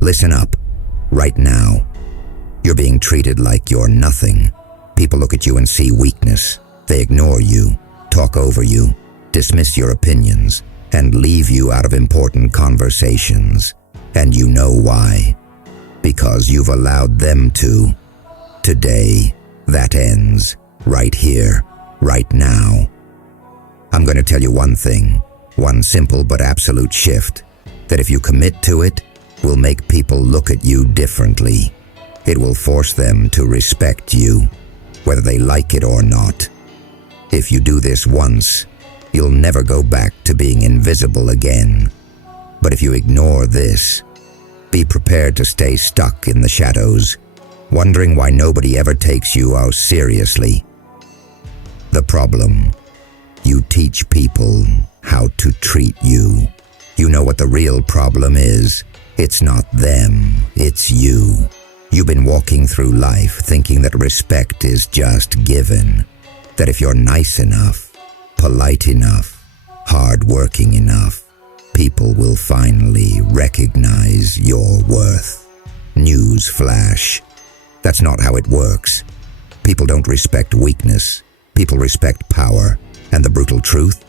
Listen up. Right now. You're being treated like you're nothing. People look at you and see weakness. They ignore you, talk over you, dismiss your opinions, and leave you out of important conversations. And you know why. Because you've allowed them to. Today, that ends. Right here, right now. I'm going to tell you one thing, one simple but absolute shift, that if you commit to it, will make people look at you differently. It will force them to respect you, whether they like it or not. If you do this once, you'll never go back to being invisible again. But if you ignore this, be prepared to stay stuck in the shadows, wondering why nobody ever takes you seriously. The problem: you teach people how to treat you. You know what the real problem is. It's not them, it's you. You've been walking through life thinking that respect is just given. That if you're nice enough, polite enough, hardworking enough, people will finally recognize your worth. News flash. That's not how it works. People don't respect weakness. People respect power. And the brutal truth?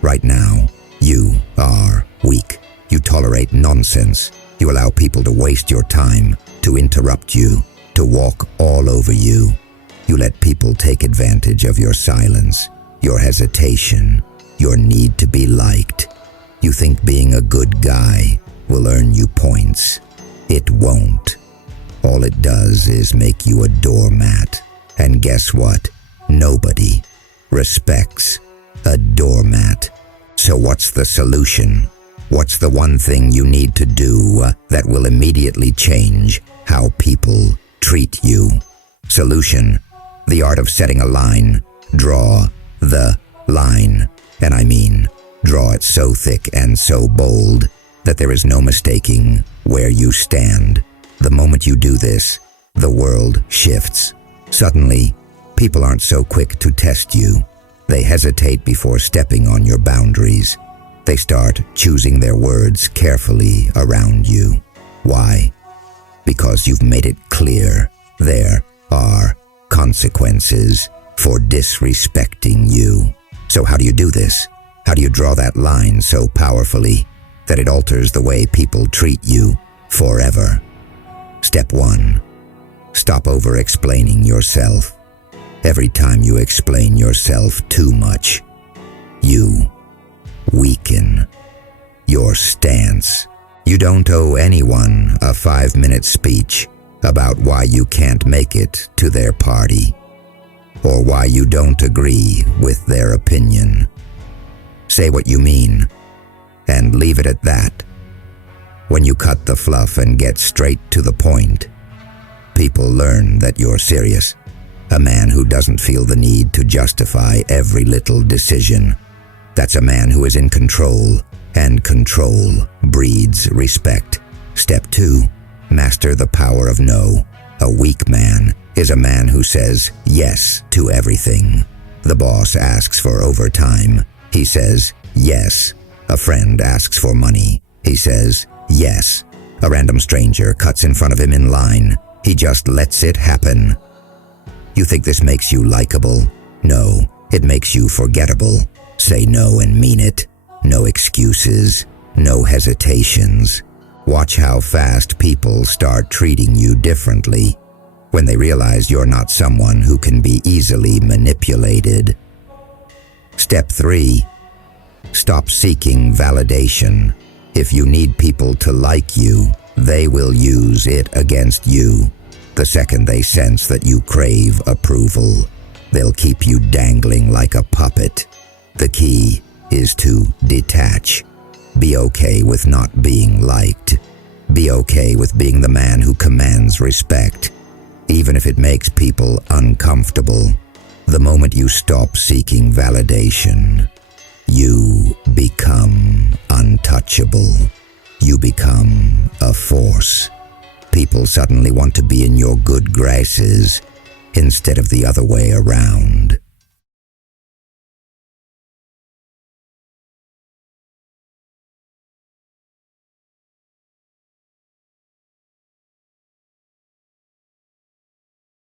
Right now, you are weak. You tolerate nonsense. You allow people to waste your time, to interrupt you, to walk all over you. You let people take advantage of your silence, your hesitation, your need to be liked. You think being a good guy will earn you points. It won't. All it does is make you a doormat. And guess what? Nobody respects a doormat. So what's the solution? What's the one thing you need to do that will immediately change how people treat you? Solution: the art of setting a line. Draw the line. And I mean, draw it so thick and so bold that there is no mistaking where you stand. The moment you do this, the world shifts. Suddenly, people aren't so quick to test you. They hesitate before stepping on your boundaries. They start choosing their words carefully around you. Why? Because you've made it clear there are consequences for disrespecting you. So how do you do this? How do you draw that line so powerfully that it alters the way people treat you forever? Step 1. Stop over-explaining yourself. Every time you explain yourself too much, you weaken your stance. You don't owe anyone a 5-minute speech about why you can't make it to their party, or why you don't agree with their opinion. Say what you mean, and leave it at that. When you cut the fluff and get straight to the point, people learn that you're serious. A man who doesn't feel the need to justify every little decision. That's a man who is in control, and control breeds respect. Step 2. Master the power of no. A weak man is a man who says yes to everything. The boss asks for overtime. He says yes. A friend asks for money. He says yes. A random stranger cuts in front of him in line. He just lets it happen. You think this makes you likable? No, it makes you forgettable. Say no and mean it. No excuses, no hesitations. Watch how fast people start treating you differently when they realize you're not someone who can be easily manipulated. Step 3. Stop seeking validation. If you need people to like you, they will use it against you. The second they sense that you crave approval, they'll keep you dangling like a puppet. The key is to detach. Be okay with not being liked. Be okay with being the man who commands respect, even if it makes people uncomfortable. The moment you stop seeking validation, you become untouchable. You become a force. People suddenly want to be in your good graces instead of the other way around.